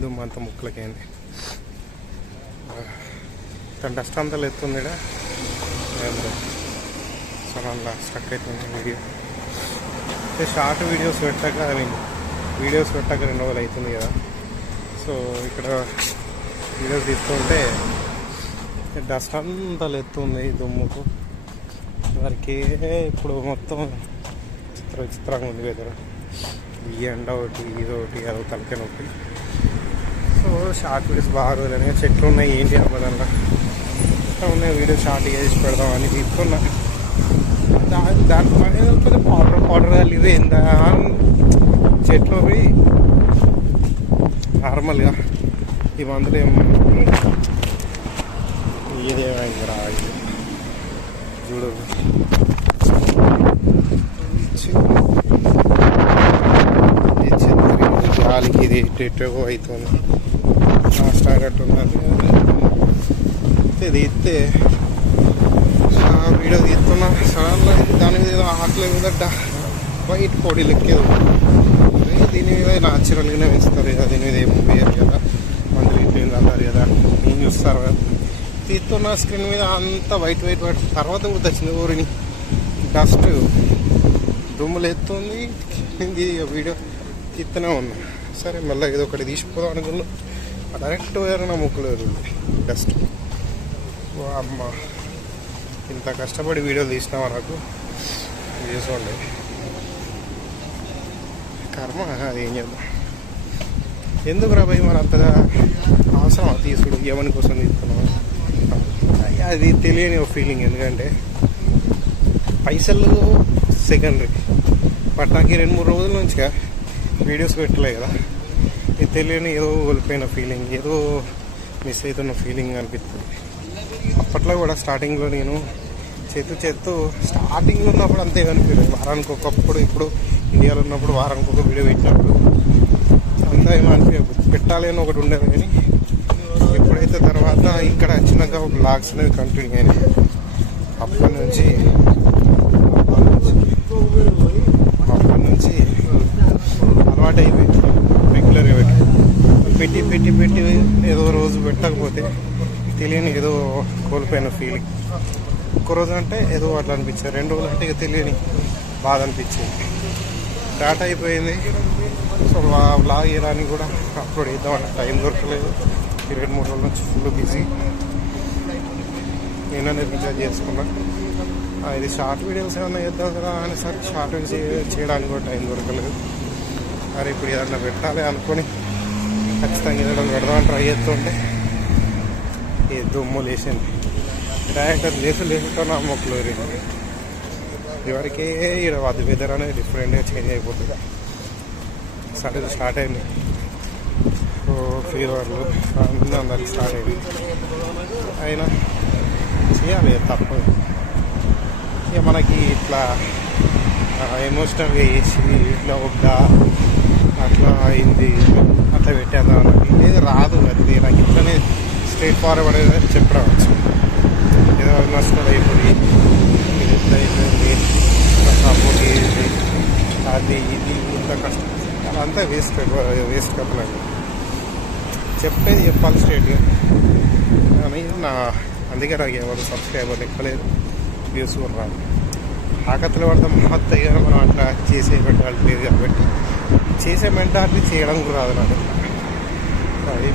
దుమ్మంతా ముక్కలకైంది. Dust అంతా ఎత్తుంది చాలా stuck అవుతుంది వీడియో. షార్ట్ వీడియోస్ పెట్టాక వీడియోస్ పెట్టాక 2 రోజులు అవుతుంది కదా. సో ఇక్కడ వీడియోస్ తీసుకుంటే డస్ట్ అంతా ఎత్తుంది దుమ్ముకు. వారికి ఇప్పుడు మొత్తం చిత్రంగా ఉంది వెదర్. ఈ ఎండ ఒకటి ఇదొకటి అదో తలకే నొప్పి. సో షార్ట్ వీడియోస్ బాగా రోజులు చెట్లు ఉన్నాయి ఏంటి అవ్వదల్లా ఉన్నాయి. వీడియో షార్ట్ చేసి పెడదామని తీసుకున్నా. దాంట్లో పౌడర్ ఇదే ఎంత చెట్లు పోయి నార్మల్గా ఈ మందులు ఇదేమైంది రా చూడు. గాలికి ఇది ఎట్టో అవుతుంది. స్టార్ట్ అట్టున్నది. ఇది ఇస్తే వీడియో తీస్తున్నా సడన్గా దాని మీద ఆకలి మీద వైట్ పొడి లెక్కేది. దీని మీద న్యాచురల్గానే వేస్తారు కదా, దీని మీద ఏమో వేయరు కదా, మందులు ఇట్లా అన్నారు కదా, ఏం చూస్తారు కదా. తీస్తున్న స్క్రీన్ మీద అంతా వైట్ తర్వాత కూడా వచ్చింది ఊరిని డస్ట్ దుమ్ములు ఎత్తుంది. ఇది వీడియో తీస్తూనే ఉన్నా. సరే మళ్ళీ ఏదో ఒకటి తీసిపోదాం అనుకున్నా. డైరెక్ట్ నా ముక్కులో డస్ట్. అమ్మ ఇంత కష్టపడి వీడియోలు తీసినావా నాకు చేసుకోండి. కర్మ అది ఏం చేద్దాం. ఎందుకు రా భయ్ మరి అంతగా అవసరం తీసుడు ఎవరి కోసం తీసుకున్నాం అది తెలియని ఒక ఫీలింగ్. ఎందుకంటే పైసలు సెకండరీ. బట్ నాకు 2-3 రోజుల నుంచిగా వీడియోస్ పెట్టలే కదా, ఇది తెలియని ఏదో కోల్పోయిన ఫీలింగ్, ఏదో మిస్ అవుతున్న ఫీలింగ్ అనిపిస్తుంది. అప్పట్లో కూడా స్టార్టింగ్లో నేను చేస్తూ స్టార్టింగ్లో ఉన్నప్పుడు అంతే కనిపించలేదు. వారానికి ఒకప్పుడు, ఇప్పుడు ఇండియాలో ఉన్నప్పుడు వారానికి ఒక వీడియో పెట్టినప్పుడు అంతా ఏమనిపించదు. పెట్టాలి అని ఒకటి ఉండదు. కానీ ఎప్పుడైతే తర్వాత ఇక్కడ వచ్చినాక బ్లాగ్స్ అనేవి కంటిన్యూ అయినాయి. అప్పటి నుంచి అలవాటు అయిపోయింది. రెగ్యులర్గా పెట్టి ఏదో రోజు పెట్టకపోతే తెలియని ఏదో కోల్పోయిన ఫీలింగ్. ఒక్కరోజు అంటే ఏదో అట్లా అనిపించేది, 2 రోజులు అంటే ఇక తెలియని బాధ అనిపించేది. డాటా అయిపోయింది. సో బ్లాగ్ చేయడానికి కూడా అప్లోడ్ చేద్దామంటే టైం దొరకలేదు. 2-3 రోజుల నుంచి ఫుల్ బిజీ. నేననే రీఛార్జ్ చేసుకున్నా. ఇది షార్ట్ వీడియోస్ ఏమన్నా చేద్దాం కదా అని సరే షార్ట్ చేయడానికి కూడా టైం దొరకలేదు. అరే ఇప్పుడు ఏదన్నా పెట్టాలి అనుకొని ఖచ్చితంగా ఏదైనా పెడదామని ట్రై చేస్తుంటే ఏ దుమ్ము లేచింది. డైరెక్ట్ లేచుతో నా మొక్కలు ఇవరికే ఇక్కడ అది వెదర్ అనేది డిఫరెంట్గా చేంజ్ అయిపోతుంది. సడన్ స్టార్ట్ అయింది. ఫీవర్లు అన్నీ అందరికి స్టార్ట్ అయింది. అయినా చేయాలి తప్పదు. ఇక మనకి ఇట్లా ఎమోషనల్గా వేసి ఇట్లా వద్దా అట్లా అయింది అట్లా పెట్టేద్దాం అన్నది ఏది రాదు. అది నాకు ఇట్లనే స్ట్రైట్ ఫార్వర్డ్ అనేది చెప్పవచ్చు. ఏదో నష్టం అయిపోయి ఇది ఎట్లా అయిపోయింది సపోర్ట్ అయ్యింది అది ఇది ఇంత కష్టం అదంతా వేస్ట్ కప్పలేదు. చెప్పేది చెప్పాలి స్ట్రైట్గా. కానీ అందుకే నాకు ఎవరు సబ్స్క్రైబర్లు ఎక్కలేదు, వ్యూస్ కూడా రాదు. ఆకత్తులు పడతాం మహత్తగా మనం అట్లా చేసే మెంటాలిటీ లేదు కాబట్టి చేసే మెంటాలిటీ చేయడం కూడా రాదు నాకు. అది